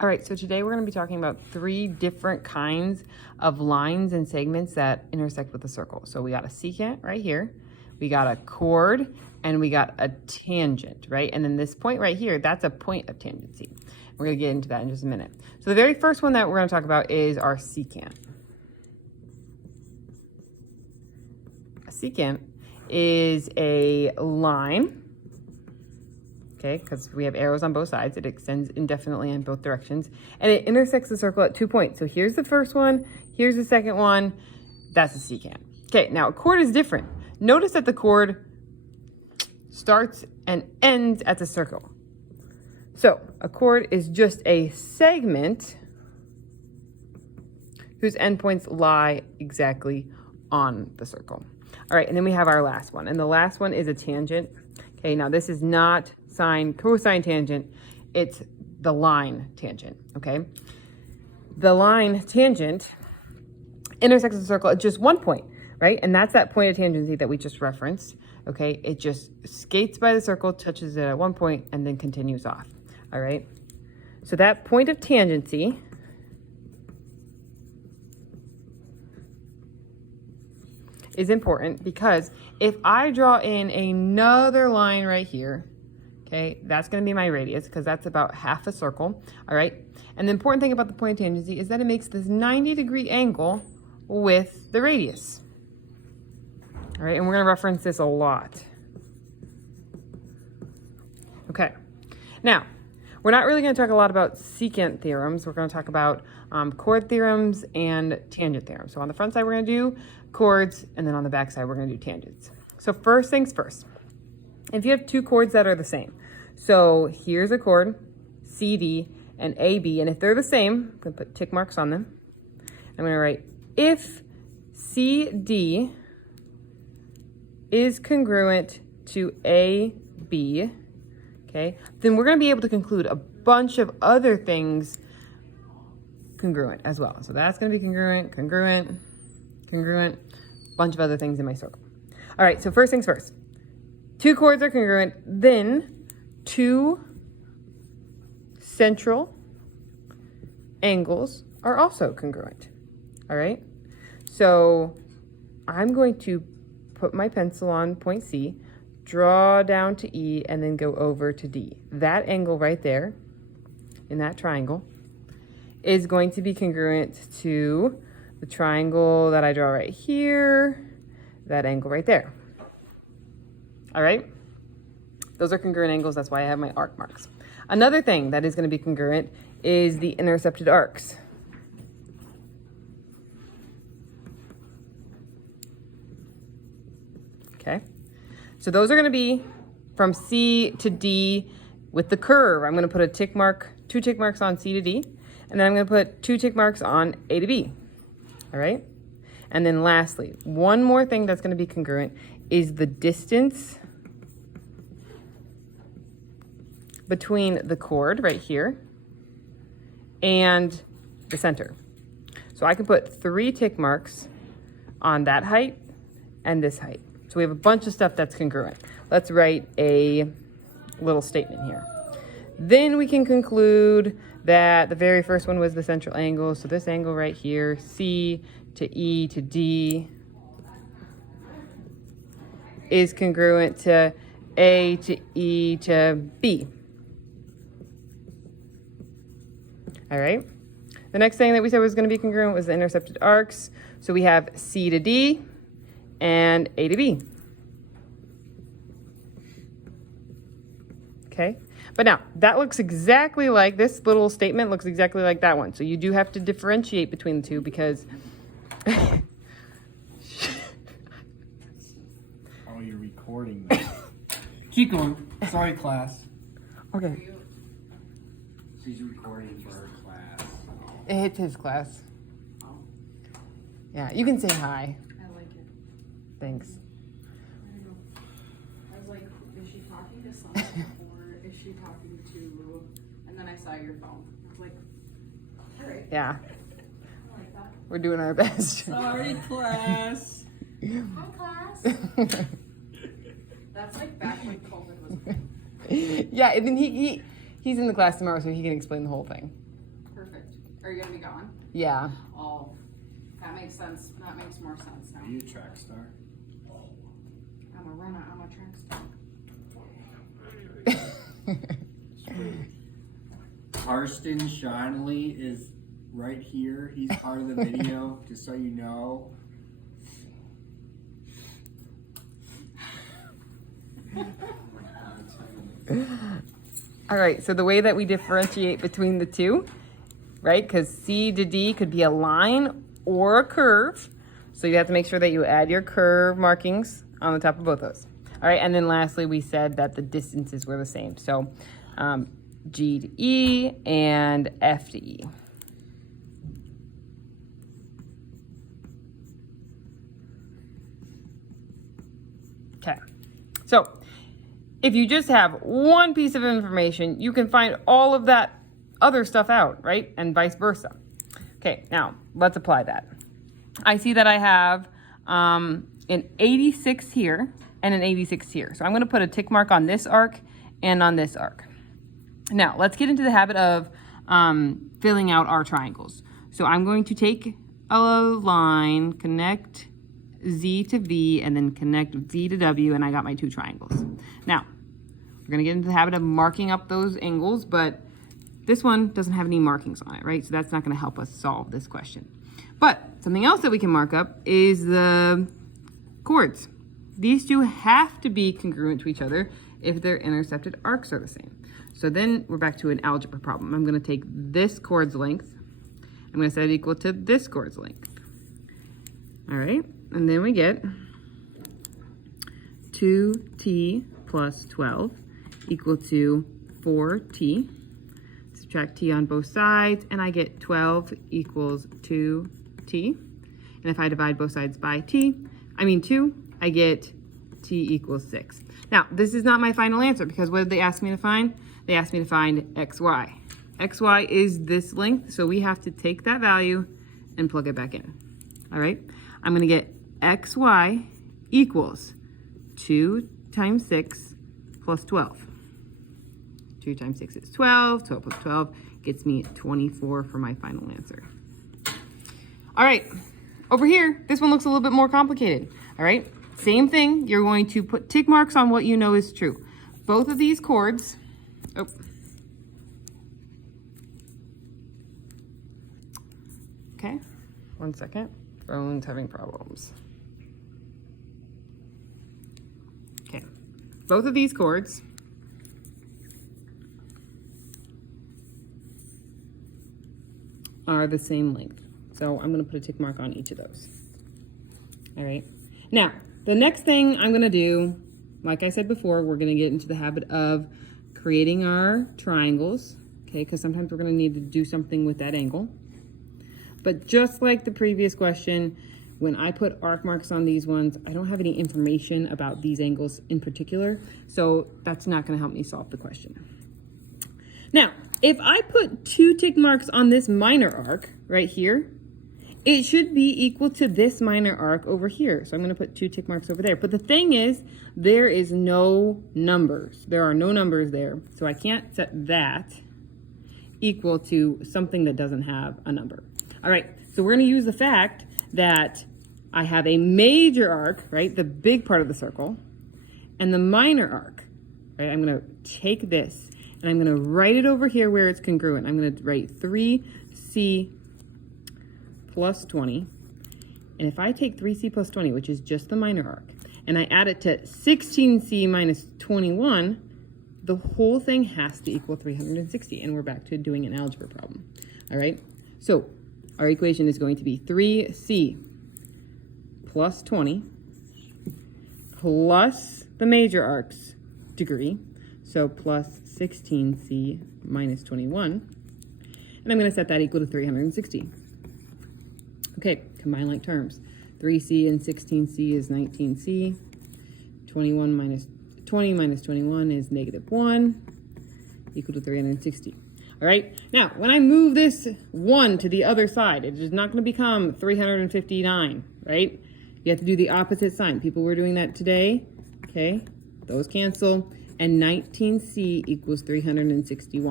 All right, so today we're going to be talking about 3 different kinds of lines and segments that intersect with a circle. So we got a secant right here, we got a chord, and we got a tangent, right? And then this point right here, that's a point of tangency. We're going to get into that in just a minute. So the very first one that we're going to talk about is our secant. A secant is a line. Okay, because we have arrows on both sides. It extends indefinitely in both directions. And it intersects the circle at 2 points. So here's the first one, here's the second one. That's a secant. Okay, now a chord is different. Notice that the chord starts and ends at the circle. So a chord is just a segment whose endpoints lie exactly on the circle. All right, and then we have our last one. And the last one is a tangent. Okay, now this is not sine, cosine tangent, it's the line tangent, okay? The line tangent intersects the circle at just 1 point, right? And that's that point of tangency that we just referenced, okay? It just skates by the circle, touches it at 1 point, and then continues off, all right? So that point of tangency is important because if I draw in another line right here, okay, that's going to be my radius because that's about half a circle, all right? And the important thing about the point of tangency is that it makes this 90-degree angle with the radius, all right? And we're going to reference this a lot. Okay, now, we're not really going to talk a lot about secant theorems. We're going to talk about chord theorems and tangent theorems. So on the front side, we're going to do chords, and then on the back side, we're going to do tangents. So first things first, if you have 2 chords that are the same, so here's a chord, CD and AB, and if they're the same, I'm going to put tick marks on them. I'm going to write if CD is congruent to AB, okay, then we're going to be able to conclude a bunch of other things congruent as well. So that's going to be congruent, a bunch of other things in my circle. All right, so first things first. 2 chords are congruent, then 2 central angles are also congruent. All right, so I'm going to put my pencil on point C, draw down to E, and then go over to D. That angle right there, in that triangle, is going to be congruent to the triangle that I draw right here, that angle right there. All right? Those are congruent angles, that's why I have my arc marks. Another thing that is going to be congruent is the intercepted arcs. Okay? So those are going to be from C to D with the curve. I'm going to put a tick mark, 2 tick marks on C to D, and then I'm going to put 2 tick marks on A to B. All right? And then lastly, one more thing that's going to be congruent is the distance between the chord right here and the center. So I can put 3 tick marks on that height and this height. So we have a bunch of stuff that's congruent. Let's write a little statement here. Then we can conclude that the very first one was the central angle. So this angle right here, C to E to D, is congruent to A to E to B. All right. The next thing that we said was going to be congruent was the intercepted arcs. So we have C to D and A to B. Okay. But now, that looks exactly like, this little statement looks exactly like that one. So you do have to differentiate between the two because... How are you recording this? Keep going. Sorry, class. Okay. She's recording for her class. It's his class. Yeah, you can say hi. I like it. Thanks. I don't know. I was like, is she talking to someone or is she talking to... And then I saw your phone. I was like, all right. Yeah, I like that. we're doing our best. Sorry, class. Hi, class. That's like back when COVID was... Yeah, and then he's in the class tomorrow, so he can explain the whole thing. Are you gonna be gone? Yeah. Oh, that makes sense. That makes more sense now. Are you a track star? I'm a runner. I'm a track star. Karsten Schonley is right here. He's part of the video, just so you know. All right, so the way that we differentiate between the two, right? Because C to D could be a line or a curve. So you have to make sure that you add your curve markings on the top of both those. All right, and then lastly, we said that the distances were the same. So G to E and F to E. Okay, so if you just have one piece of information, you can find all of that other stuff out, right? And vice versa. Okay, now let's apply that. I see that I have an 86 here and an 86 here. So I'm gonna put a tick mark on this arc and on this arc. Now let's get into the habit of filling out our triangles. So I'm going to take a line, connect Z to V, and then connect V to W, and I got my two triangles. Now, we're gonna get into the habit of marking up those angles, but this one doesn't have any markings on it, right? So that's not gonna help us solve this question. But something else that we can mark up is the chords. These two have to be congruent to each other if their intercepted arcs are the same. So then we're back to an algebra problem. I'm gonna take this chord's length, I'm gonna set it equal to this chord's length. All right, and then we get 2t plus 12 equal to 4t. Subtract t on both sides, and I get 12 equals 2t. And if I divide both sides by 2, I get t equals 6. Now, this is not my final answer because what did they ask me to find? They asked me to find xy. xy is this length, so we have to take that value and plug it back in. All right, I'm gonna get xy equals 2 times 6 plus 12. 2 times 6 is 12, 12 plus 12 gets me 24 for my final answer. All right, over here, this one looks a little bit more complicated. All right, same thing, you're going to put tick marks on what you know is true. Both of these chords, okay, 1 second, phone's having problems. Okay, both of these chords are the same length. So I'm gonna put a tick mark on each of those. All right, now, the next thing I'm gonna do, like I said before, we're gonna get into the habit of creating our triangles, okay, because sometimes we're gonna need to do something with that angle. But just like the previous question, when I put arc marks on these ones, I don't have any information about these angles in particular, so that's not gonna help me solve the question. Now, if I put 2 tick marks on this minor arc right here, it should be equal to this minor arc over here. So I'm gonna put 2 tick marks over there. But the thing is, there is no numbers. There are no numbers there. So I can't set that equal to something that doesn't have a number. All right, so we're gonna use the fact that I have a major arc, right? The big part of the circle, and the minor arc, right? I'm gonna take this and I'm gonna write it over here where it's congruent. I'm gonna write 3c plus 20. And if I take 3c plus 20, which is just the minor arc, and I add it to 16c minus 21, the whole thing has to equal 360. And we're back to doing an algebra problem. All right, so our equation is going to be 3c plus 20 plus the major arc's degree, so plus 16c minus 21, and I'm going to set that equal to 360. Okay, combine like terms. 3c and 16c is 19c. 20 minus 21 is -1, equal to 360. All right, now when I move this 1 to the other side, it is not going to become 359, right? You have to do the opposite sign. People were doing that today. Okay, those cancel. And 19c equals 361.